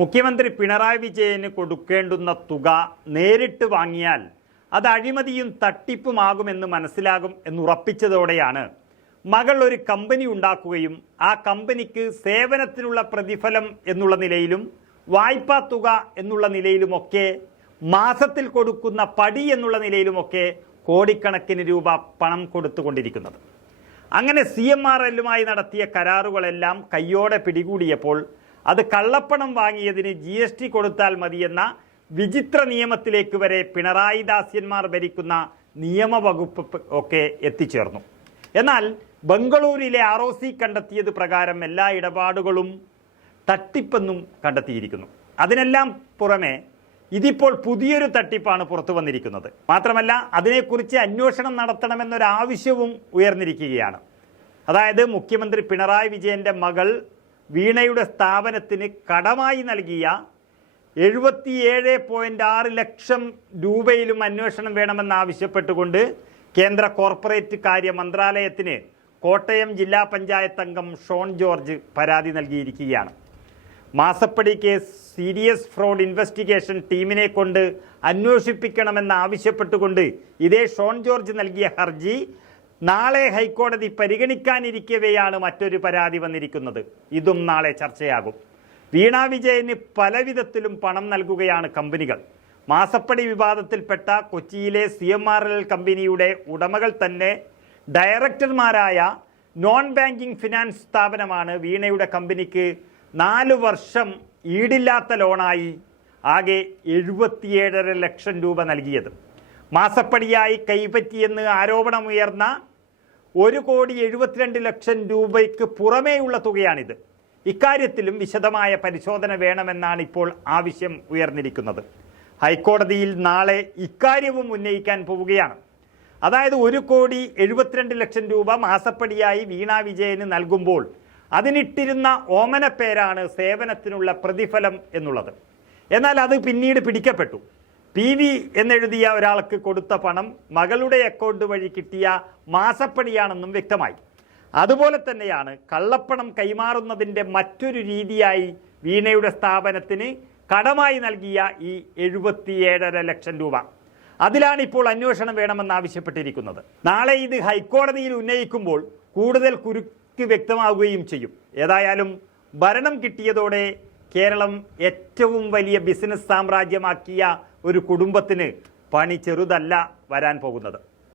മുഖ്യമന്ത്രി പിണറായി വിജയന് കൊടുക്കേണ്ടുന്ന തുക നേരിട്ട് വാങ്ങിയാൽ അത് അഴിമതിയും തട്ടിപ്പുമാകുമെന്ന് മനസ്സിലാകും എന്നുറപ്പിച്ചതോടെയാണ് മകൾ ഒരു കമ്പനി ഉണ്ടാക്കുകയും ആ കമ്പനിക്ക് സേവനത്തിനുള്ള പ്രതിഫലം എന്നുള്ള നിലയിലും വായ്പാ തുക എന്നുള്ള നിലയിലുമൊക്കെ മാസത്തിൽ കൊടുക്കുന്ന പടി എന്നുള്ള നിലയിലുമൊക്കെ കോടിക്കണക്കിന് രൂപ പണം കൊടുത്തുകൊണ്ടിരിക്കുന്നത്. അങ്ങനെ CMRLുമായി നടത്തിയ കരാറുകളെല്ലാം കയ്യോടെ പിടികൂടിയപ്പോൾ അത് കള്ളപ്പണം വാങ്ങിയതിന് GST കൊടുത്താൽ മതിയെന്ന വിചിത്ര നിയമത്തിലേക്ക് വരെ പിണറായി ദാസ്യന്മാർ ഭരിക്കുന്ന നിയമവകുപ്പ് ഒക്കെ എത്തിച്ചേർന്നു. എന്നാൽ ബംഗളൂരിലെ ROC കണ്ടെത്തിയത് പ്രകാരം എല്ലാ ഇടപാടുകളും തട്ടിപ്പെന്നും കണ്ടെത്തിയിരിക്കുന്നു. അതിനെല്ലാം പുറമെ ഇതിപ്പോൾ പുതിയൊരു തട്ടിപ്പാണ് പുറത്തു വന്നിരിക്കുന്നത്. മാത്രമല്ല അതിനെക്കുറിച്ച് അന്വേഷണം നടത്തണമെന്നൊരാവശ്യവും ഉയർന്നിരിക്കുകയാണ്. അതായത് മുഖ്യമന്ത്രി പിണറായി വിജയൻ്റെ മകൾ വീണയുടെ സ്ഥാപനത്തിന് കടമായി നൽകിയ 77.6 ലക്ഷം രൂപയിലും അന്വേഷണം വേണമെന്നാവശ്യപ്പെട്ടുകൊണ്ട് കേന്ദ്ര കോർപ്പറേറ്റ് കാര്യ മന്ത്രാലയത്തിന് കോട്ടയം ജില്ലാ പഞ്ചായത്ത് അംഗം ഷോൺ ജോർജ് പരാതി നൽകിയിരിക്കുകയാണ്. മാസപ്പടി കേസ് സീരിയസ് ഫ്രോഡ് ഇൻവെസ്റ്റിഗേഷൻ ടീമിനെ കൊണ്ട് അന്വേഷിപ്പിക്കണമെന്നാവശ്യപ്പെട്ടുകൊണ്ട് ഇതേ ഷോൺ ജോർജ് നൽകിയ ഹർജി നാളെ ഹൈക്കോടതി പരിഗണിക്കാനിരിക്കവെയാണ് മറ്റൊരു പരാതി വന്നിരിക്കുന്നത്. ഇതും നാളെ ചർച്ചയാകും. വീണ വിജയന് പലവിധത്തിലും പണം നൽകുകയാണ് കമ്പനികൾ. മാസപ്പടി വിവാദത്തിൽപ്പെട്ട കൊച്ചിയിലെ CMRL കമ്പനിയുടെ ഉടമകൾ തന്നെ ഡയറക്ടർമാരായ നോൺ ബാങ്കിംഗ് ഫിനാൻസ് സ്ഥാപനമാണ് വീണയുടെ കമ്പനിക്ക് 4 വർഷം ഈടില്ലാത്ത ലോണായി ആകെ 77.5 ലക്ഷം രൂപ നൽകിയത്. മാസപ്പടിയായി കൈപ്പറ്റിയെന്ന് ആരോപണമുയർന്ന 1.72 ലക്ഷം രൂപയ്ക്ക് പുറമേയുള്ള തുകയാണിത്. ഇക്കാര്യത്തിലും വിശദമായ പരിശോധന വേണമെന്നാണ് ഇപ്പോൾ ആവശ്യം ഉയർന്നിരിക്കുന്നത്. ഹൈക്കോടതിയിൽ നാളെ ഇക്കാര്യവും ഉന്നയിക്കാൻ പോവുകയാണ്. അതായത് 1.72 ലക്ഷം രൂപ മാസപ്പടിയായി വീണ വിജയന് നൽകുമ്പോൾ അതിനിട്ടിരുന്ന ഓമന പേരാണ് സേവനത്തിനുള്ള പ്രതിഫലം എന്നുള്ളത്. എന്നാൽ അത് പിന്നീട് പിടിക്കപ്പെട്ടു. PV എന്നെഴുതിയ ഒരാൾക്ക് കൊടുത്ത പണം മകളുടെ അക്കൗണ്ട് വഴി കിട്ടിയ മാസപ്പടിയാണെന്നും വ്യക്തമായി. അതുപോലെ തന്നെയാണ് കള്ളപ്പണം കൈമാറുന്നതിൻ്റെ മറ്റൊരു രീതിയായി വീണയുടെ സ്ഥാപനത്തിന് കടമായി നൽകിയ ഈ 77.5 ലക്ഷം രൂപ. അതിലാണ് ഇപ്പോൾ അന്വേഷണം വേണമെന്നാവശ്യപ്പെട്ടിരിക്കുന്നത്. നാളെ ഇത് ഹൈക്കോടതിയിൽ ഉന്നയിക്കുമ്പോൾ കൂടുതൽ കുരുക്ക് വ്യക്തമാവുകയും ചെയ്യും. ഏതായാലും ഭരണം കിട്ടിയതോടെ കേരളം ഏറ്റവും വലിയ ബിസിനസ് സാമ്രാജ്യമാക്കിയ ഒരു കുടുംബത്തിന് പണി ചെറുതല്ല വരാൻ പോകുന്നത്.